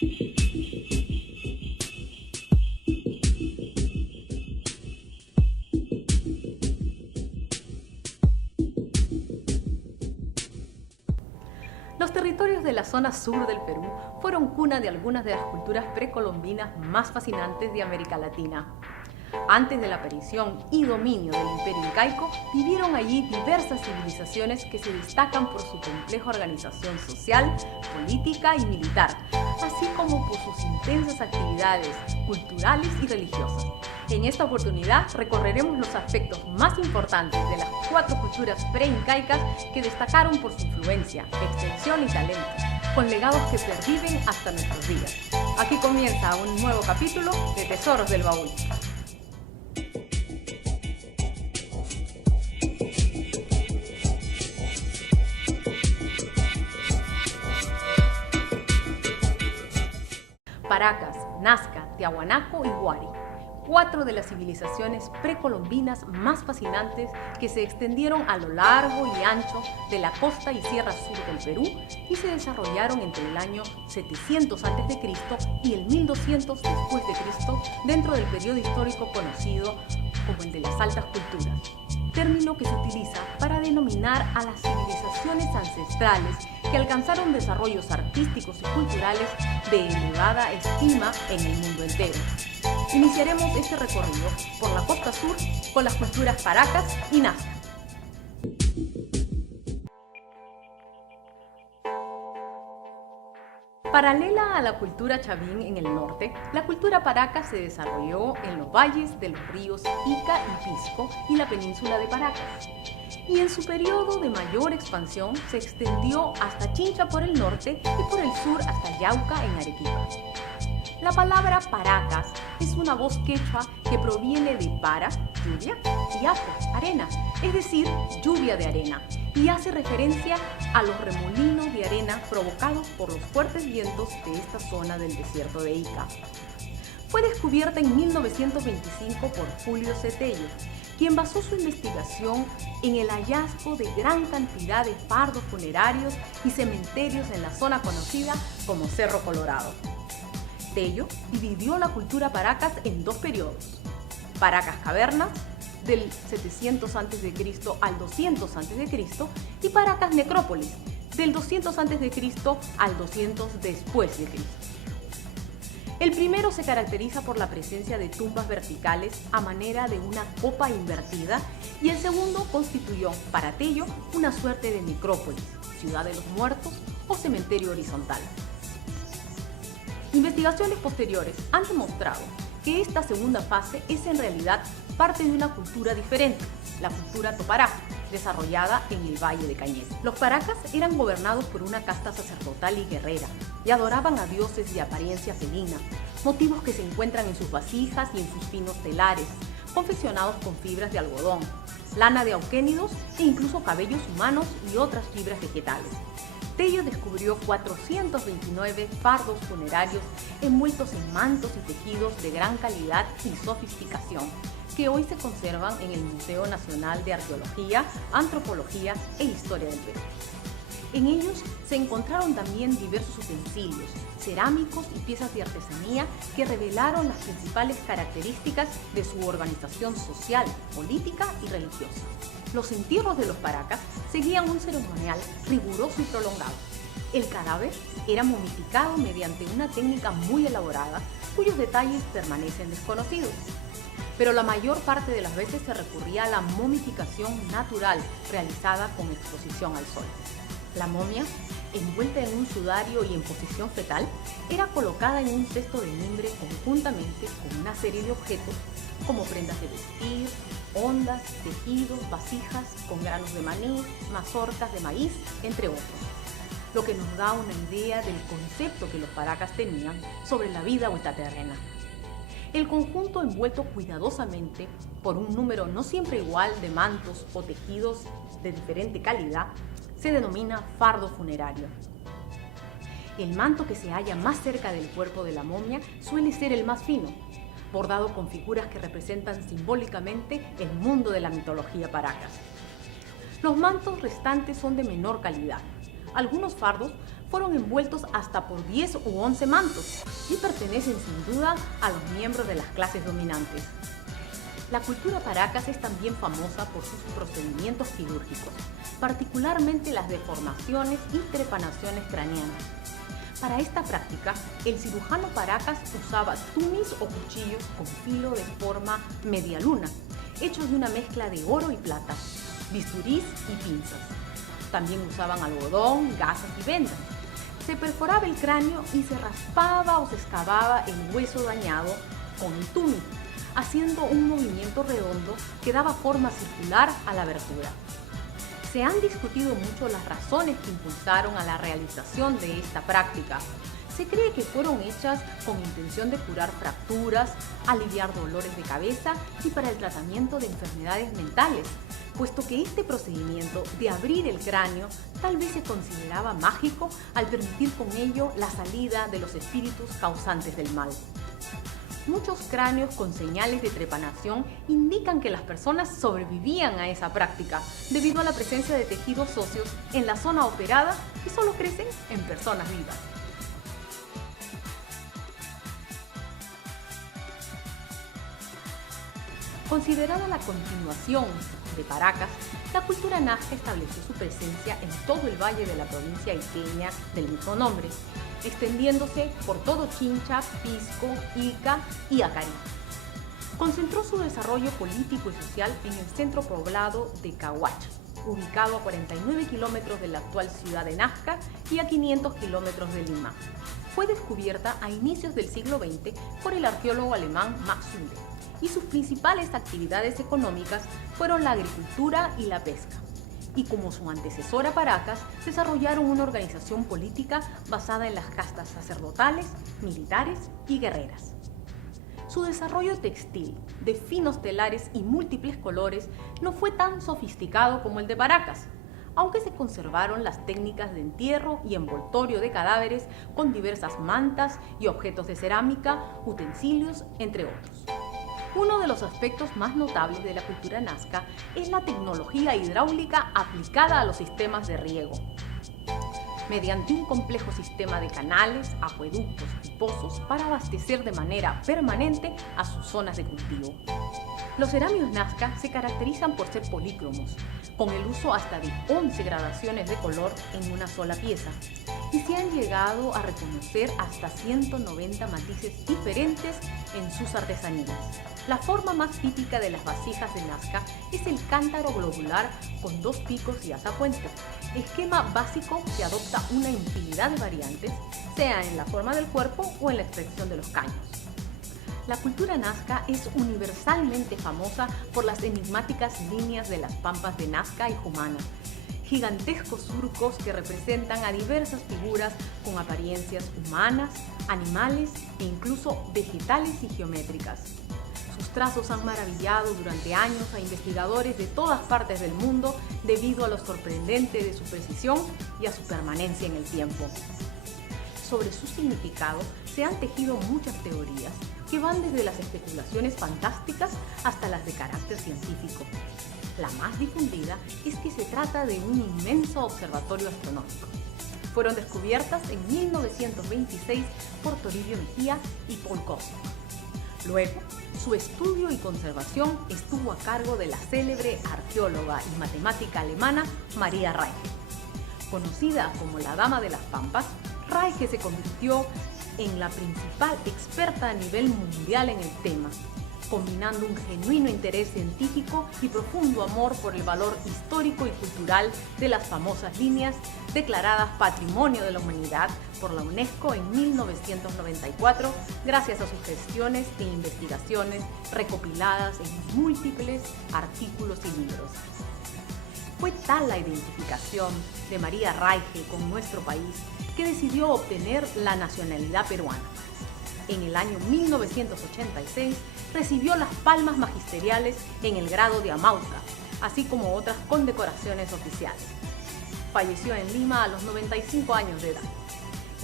Los territorios de la zona sur del Perú fueron cuna de algunas de las culturas precolombinas más fascinantes de América Latina. Antes de la aparición y dominio del Imperio Incaico, vivieron allí diversas civilizaciones que se destacan por su compleja organización social, política y militar, así como por sus intensas actividades culturales y religiosas. En esta oportunidad recorreremos los aspectos más importantes de las 4 culturas pre-incaicas que destacaron por su influencia, extensión y talento, con legados que perviven hasta nuestros días. Aquí comienza un nuevo capítulo de Tesoros del Baúl. Paracas, Nazca, Tiahuanaco y Huari, 4 de las civilizaciones precolombinas más fascinantes que se extendieron a lo largo y ancho de la costa y sierra sur del Perú y se desarrollaron entre el año 700 a.C. y el 1200 después de Cristo dentro del periodo histórico conocido como el de las altas culturas, término que se utiliza para denominar a las civilizaciones ancestrales que alcanzaron desarrollos artísticos y culturales de elevada estima en el mundo entero. Iniciaremos este recorrido por la costa sur con las culturas Paracas y Nazca. Paralela a la cultura chavín en el norte, la cultura Paracas se desarrolló en los valles de los ríos Ica y Pisco y la península de Paracas, y en su periodo de mayor expansión se extendió hasta Chincha por el norte y por el sur hasta Yauca en Arequipa. La palabra Paracas es una voz quechua que proviene de para, lluvia, y aco, arena, es decir, lluvia de arena, y hace referencia a los remolinos de arena provocados por los fuertes vientos de esta zona del desierto de Ica. Fue descubierta en 1925 por Julio Cetello, quien basó su investigación en el hallazgo de gran cantidad de fardos funerarios y cementerios en la zona conocida como Cerro Colorado. Tello dividió la cultura Paracas en 2 periodos: Paracas Cavernas, del 700 a.C. al 200 a.C., y Paracas Necrópolis, del 200 a.C. al 200 después de Cristo. El primero se caracteriza por la presencia de tumbas verticales a manera de una copa invertida, y el segundo constituyó para Tello una suerte de necrópolis, ciudad de los muertos o cementerio horizontal. Investigaciones posteriores han demostrado que esta segunda fase es en realidad parte de una cultura diferente, la cultura topará, desarrollada en el Valle de Cañete. Los Paracas eran gobernados por una casta sacerdotal y guerrera, y adoraban a dioses de apariencia felina, motivos que se encuentran en sus vasijas y en sus finos telares, confeccionados con fibras de algodón, lana de auquénidos e incluso cabellos humanos y otras fibras vegetales. Tello descubrió 429 fardos funerarios envueltos en mantos y tejidos de gran calidad y sofisticación, que hoy se conservan en el Museo Nacional de Arqueología, Antropología e Historia del Perú. En ellos se encontraron también diversos utensilios, cerámicos y piezas de artesanía que revelaron las principales características de su organización social, política y religiosa. Los entierros de los Paracas seguían un ceremonial riguroso y prolongado. El cadáver era momificado mediante una técnica muy elaborada, cuyos detalles permanecen desconocidos. Pero la mayor parte de las veces se recurría a la momificación natural realizada con exposición al sol. La momia, envuelta en un sudario y en posición fetal, era colocada en un cesto de mimbre conjuntamente con una serie de objetos como prendas de vestir, ondas, tejidos, vasijas con granos de maní, mazorcas de maíz, entre otros, lo que nos da una idea del concepto que los Paracas tenían sobre la vida ultraterrena. El conjunto, envuelto cuidadosamente por un número no siempre igual de mantos o tejidos de diferente calidad, se denomina fardo funerario. El manto que se halla más cerca del cuerpo de la momia suele ser el más fino, bordado con figuras que representan simbólicamente el mundo de la mitología Paracas. Los mantos restantes son de menor calidad. Algunos fardos fueron envueltos hasta por 10 u 11 mantos y pertenecen sin duda a los miembros de las clases dominantes. La cultura Paracas es también famosa por sus procedimientos quirúrgicos, particularmente las deformaciones y trepanaciones craneanas. Para esta práctica, el cirujano Paracas usaba tumis o cuchillos con filo de forma media luna, hechos de una mezcla de oro y plata, bisturís y pinzas. También usaban algodón, gasas y vendas. Se perforaba el cráneo y se raspaba o se excavaba el hueso dañado con el tumi, haciendo un movimiento redondo que daba forma circular a la abertura. Se han discutido mucho las razones que impulsaron a la realización de esta práctica. Se cree que fueron hechas con intención de curar fracturas, aliviar dolores de cabeza y para el tratamiento de enfermedades mentales, puesto que este procedimiento de abrir el cráneo tal vez se consideraba mágico al permitir con ello la salida de los espíritus causantes del mal. Muchos cráneos con señales de trepanación indican que las personas sobrevivían a esa práctica debido a la presencia de tejidos óseos en la zona operada y solo crecen en personas vivas. Considerada la continuación de Paracas, la cultura nazca estableció su presencia en todo el valle de la provincia iqueña del mismo nombre, extendiéndose por todo Chincha, Pisco, Ica y Acarí. Concentró su desarrollo político y social en el centro poblado de Cahuachas, ubicado a 49 kilómetros de la actual ciudad de Nazca y a 500 kilómetros de Lima. Fue descubierta a inicios del siglo XX por el arqueólogo alemán Max Uhle, y sus principales actividades económicas fueron la agricultura y la pesca. Y como su antecesora Paracas, desarrollaron una organización política basada en las castas sacerdotales, militares y guerreras. Su desarrollo textil, de finos telares y múltiples colores, no fue tan sofisticado como el de Paracas, aunque se conservaron las técnicas de entierro y envoltorio de cadáveres con diversas mantas y objetos de cerámica, utensilios, entre otros. Uno de los aspectos más notables de la cultura nazca es la tecnología hidráulica aplicada a los sistemas de riego. Mediante un complejo sistema de canales, acueductos y pozos para abastecer de manera permanente a sus zonas de cultivo. Los cerámicos nazca se caracterizan por ser polícromos, con el uso hasta de 11 gradaciones de color en una sola pieza, y se han llegado a reconocer hasta 190 matices diferentes en sus artesanías. La forma más típica de las vasijas de Nazca es el cántaro globular con 2 picos y azapuente, esquema básico que adopta una infinidad de variantes, sea en la forma del cuerpo o en la expresión de los caños. La cultura nazca es universalmente famosa por las enigmáticas líneas de las pampas de Nazca y Jumana, gigantescos surcos que representan a diversas figuras con apariencias humanas, animales e incluso vegetales y geométricas. Sus trazos han maravillado durante años a investigadores de todas partes del mundo debido a lo sorprendente de su precisión y a su permanencia en el tiempo. Sobre su significado se han tejido muchas teorías que van desde las especulaciones fantásticas hasta las de carácter científico. La más difundida es que se trata de un inmenso observatorio astronómico. Fueron descubiertas en 1926 por Toribio Mejía y Paul Cosmo. Luego, su estudio y conservación estuvo a cargo de la célebre arqueóloga y matemática alemana Maria Reiche. Conocida como la Dama de las Pampas, Reiche se convirtió en la principal experta a nivel mundial en el tema, combinando un genuino interés científico y profundo amor por el valor histórico y cultural de las famosas líneas declaradas Patrimonio de la Humanidad por la UNESCO en 1994, gracias a sus gestiones e investigaciones recopiladas en múltiples artículos y libros. Fue tal la identificación de Maria Reiche con nuestro país que decidió obtener la nacionalidad peruana. En el año 1986 recibió las palmas magisteriales en el grado de Amauta, así como otras condecoraciones oficiales. Falleció en Lima a los 95 años de edad.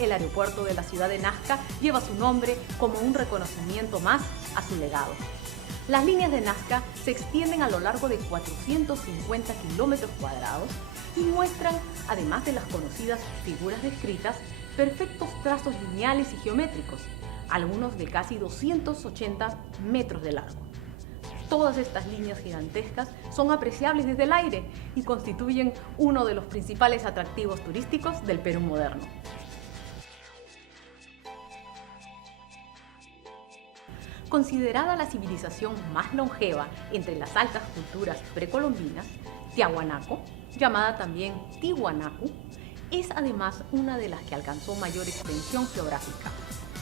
El aeropuerto de la ciudad de Nazca lleva su nombre como un reconocimiento más a su legado. Las líneas de Nazca se extienden a lo largo de 450 kilómetros cuadrados y muestran, además de las conocidas figuras descritas, perfectos trazos lineales y geométricos, algunos de casi 280 metros de largo. Todas estas líneas gigantescas son apreciables desde el aire y constituyen uno de los principales atractivos turísticos del Perú moderno. Considerada la civilización más longeva entre las altas culturas precolombinas, Tiahuanaco, llamada también Tiwanaku, es además una de las que alcanzó mayor extensión geográfica,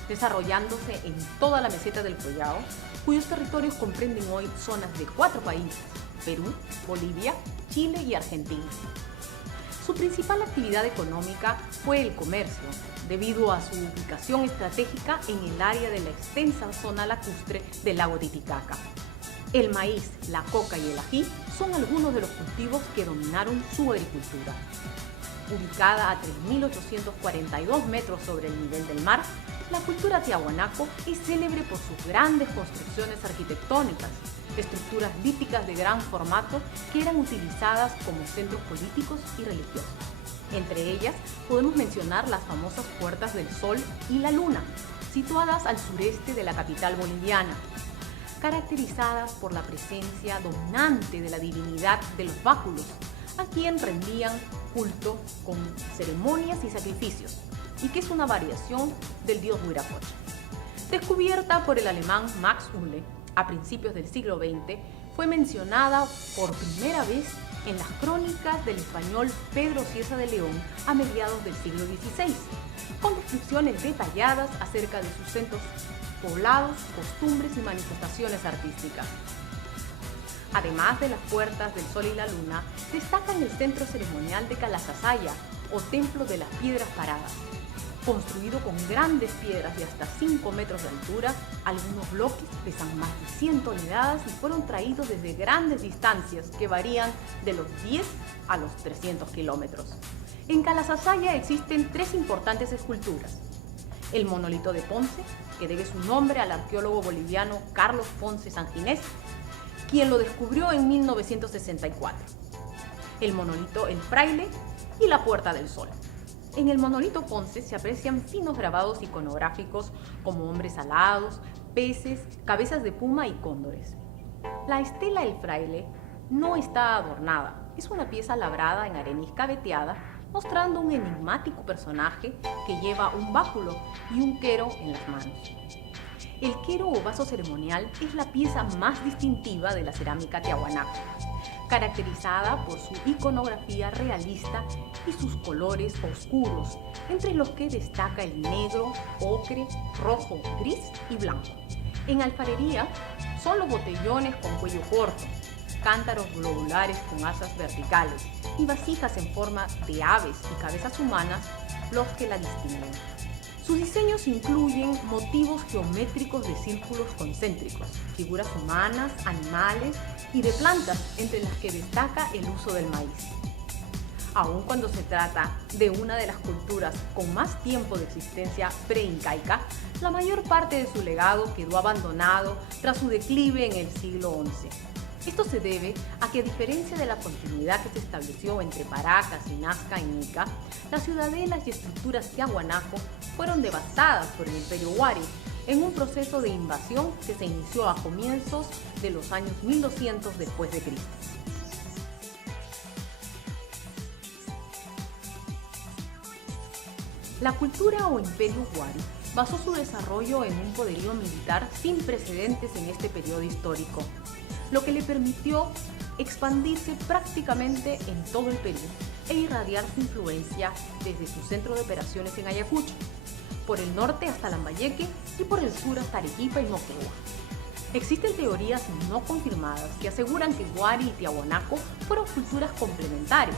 desarrollándose en toda la meseta del Collao, cuyos territorios comprenden hoy zonas de 4 países: Perú, Bolivia, Chile y Argentina. Su principal actividad económica fue el comercio, debido a su ubicación estratégica en el área de la extensa zona lacustre del lago Titicaca. El maíz, la coca y el ají son algunos de los cultivos que dominaron su agricultura. Ubicada a 3.842 metros sobre el nivel del mar, la cultura Tiahuanaco es célebre por sus grandes construcciones arquitectónicas, estructuras líticas de gran formato que eran utilizadas como centros políticos y religiosos. Entre ellas podemos mencionar las famosas Puertas del Sol y la Luna, situadas al sureste de la capital boliviana, caracterizadas por la presencia dominante de la divinidad de los báculos, a quien rendían culto con ceremonias y sacrificios, y que es una variación del dios Huiracocha. Descubierta por el alemán Max Uhle a principios del siglo XX, fue mencionada por primera vez en las crónicas del español Pedro Cieza de León a mediados del siglo XVI, con descripciones detalladas acerca de sus centros poblados, costumbres y manifestaciones artísticas. Además de las Puertas del Sol y la Luna, destacan el centro ceremonial de Calasasaya, o Templo de las Piedras Paradas, construido con grandes piedras de hasta 5 metros de altura. Algunos bloques pesan más de 100 toneladas y fueron traídos desde grandes distancias que varían de los 10 a los 300 kilómetros. En Calasasaya existen 3 importantes esculturas: el monolito de Ponce, que debe su nombre al arqueólogo boliviano Carlos Ponce Sanginés, quien lo descubrió en 1964, el monolito El Fraile y la Puerta del Sol. En el monolito Ponce se aprecian finos grabados iconográficos como hombres alados, peces, cabezas de puma y cóndores. La estela El Fraile no está adornada, es una pieza labrada en arenisca veteada, mostrando un enigmático personaje que lleva un báculo y un quero en las manos. El quero o vaso ceremonial es la pieza más distintiva de la cerámica tiahuanaco, caracterizada por su iconografía realista y sus colores oscuros, entre los que destaca el negro, ocre, rojo, gris y blanco. En alfarería son los botellones con cuello corto, cántaros globulares con asas verticales y vasijas en forma de aves y cabezas humanas los que la distinguen. Sus diseños incluyen motivos geométricos de círculos concéntricos, figuras humanas, animales y de plantas, entre las que destaca el uso del maíz. Aun cuando se trata de una de las culturas con más tiempo de existencia pre-incaica, la mayor parte de su legado quedó abandonado tras su declive en el siglo XI. Esto se debe a que, a diferencia de la continuidad que se estableció entre Paracas y Nazca en Ica, las ciudadelas y estructuras tiahuanaco fueron devastadas por el Imperio Huari en un proceso de invasión que se inició a comienzos de los años 1200 después de Cristo. La cultura o imperio Huari basó su desarrollo en un poderío militar sin precedentes en este periodo histórico, lo que le permitió expandirse prácticamente en todo el Perú e irradiar su influencia desde su centro de operaciones en Ayacucho, por el norte hasta Lambayeque y por el sur hasta Arequipa y Moquegua. Existen teorías no confirmadas que aseguran que Huari y Tiahuanaco fueron culturas complementarias.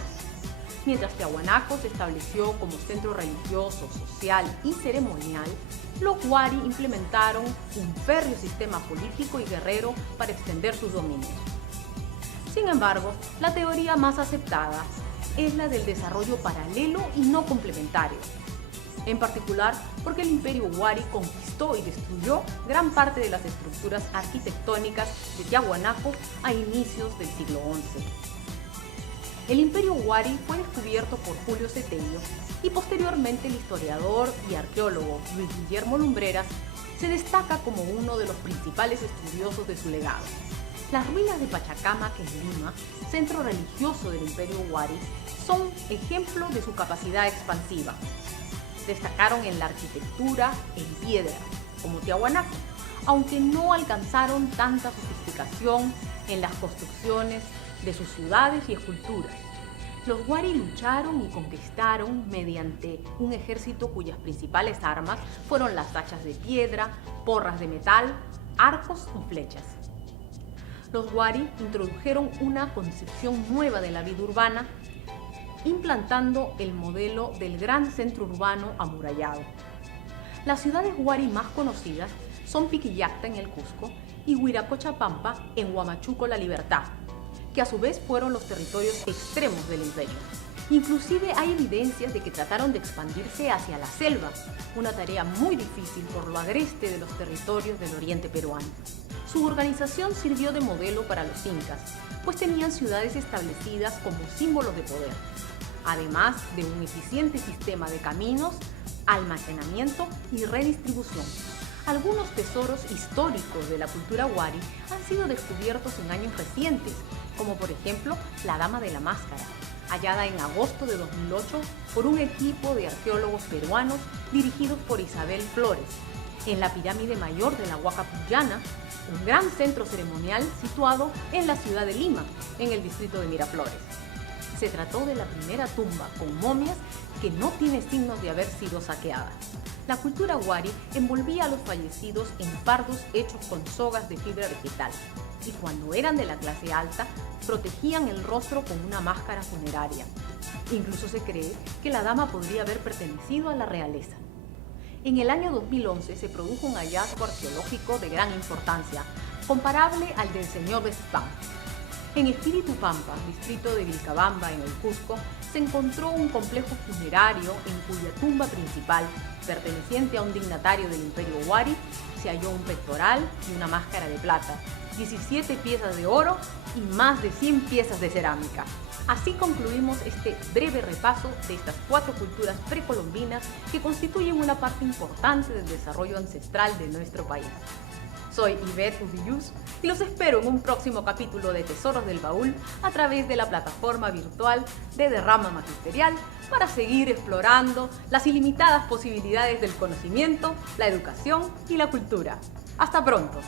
Mientras Tiahuanaco se estableció como centro religioso, social y ceremonial, los Huari implementaron un férreo sistema político y guerrero para extender sus dominios. Sin embargo, la teoría más aceptada es la del desarrollo paralelo y no complementario. En particular, porque el Imperio Huari conquistó y destruyó gran parte de las estructuras arquitectónicas de Tiahuanaco a inicios del siglo XI. El Imperio Huari fue descubierto por Julio Cetello y posteriormente el historiador y arqueólogo Luis Guillermo Lumbreras se destaca como uno de los principales estudiosos de su legado. Las ruinas de Pachacamac en Lima, centro religioso del Imperio Huari, son ejemplo de su capacidad expansiva. Destacaron en la arquitectura en piedra, como Tiahuanaco, aunque no alcanzaron tanta sofisticación en las construcciones de sus ciudades y esculturas. Los Huari lucharon y conquistaron mediante un ejército cuyas principales armas fueron las hachas de piedra, porras de metal, arcos y flechas. Los Huari introdujeron una concepción nueva de la vida urbana, implantando el modelo del gran centro urbano amurallado. Las ciudades Huari más conocidas son Piquillacta en el Cusco y Huiracocha-Pampa en Huamachuco La Libertad, que a su vez fueron los territorios extremos del imperio. Inclusive hay evidencias de que trataron de expandirse hacia la selva, una tarea muy difícil por lo agreste de los territorios del oriente peruano. Su organización sirvió de modelo para los incas, pues tenían ciudades establecidas como símbolos de poder, además de un eficiente sistema de caminos, almacenamiento y redistribución. Algunos tesoros históricos de la cultura Huari han sido descubiertos en años recientes, como por ejemplo la Dama de la Máscara, hallada en agosto de 2008 por un equipo de arqueólogos peruanos dirigidos por Isabel Flores, en la pirámide mayor de la Huaca Puyana, un gran centro ceremonial situado en la ciudad de Lima, en el distrito de Miraflores. Se trató de la primera tumba con momias que no tiene signos de haber sido saqueada. La cultura Huari envolvía a los fallecidos en fardos hechos con sogas de fibra vegetal y cuando eran de la clase alta, protegían el rostro con una máscara funeraria. Incluso se cree que la dama podría haber pertenecido a la realeza. En el año 2011 se produjo un hallazgo arqueológico de gran importancia, comparable al del señor Vespán. En Espíritu Pampa, distrito de Vilcabamba, en el Cusco, se encontró un complejo funerario en cuya tumba principal, perteneciente a un dignatario del Imperio Huari, se halló un pectoral y una máscara de plata, 17 piezas de oro y más de 100 piezas de cerámica. Así concluimos este breve repaso de estas 4 culturas precolombinas que constituyen una parte importante del desarrollo ancestral de nuestro país. Soy Ivette Ubillus y los espero en un próximo capítulo de Tesoros del Baúl a través de la plataforma virtual de Derrama Magisterial para seguir explorando las ilimitadas posibilidades del conocimiento, la educación y la cultura. ¡Hasta pronto!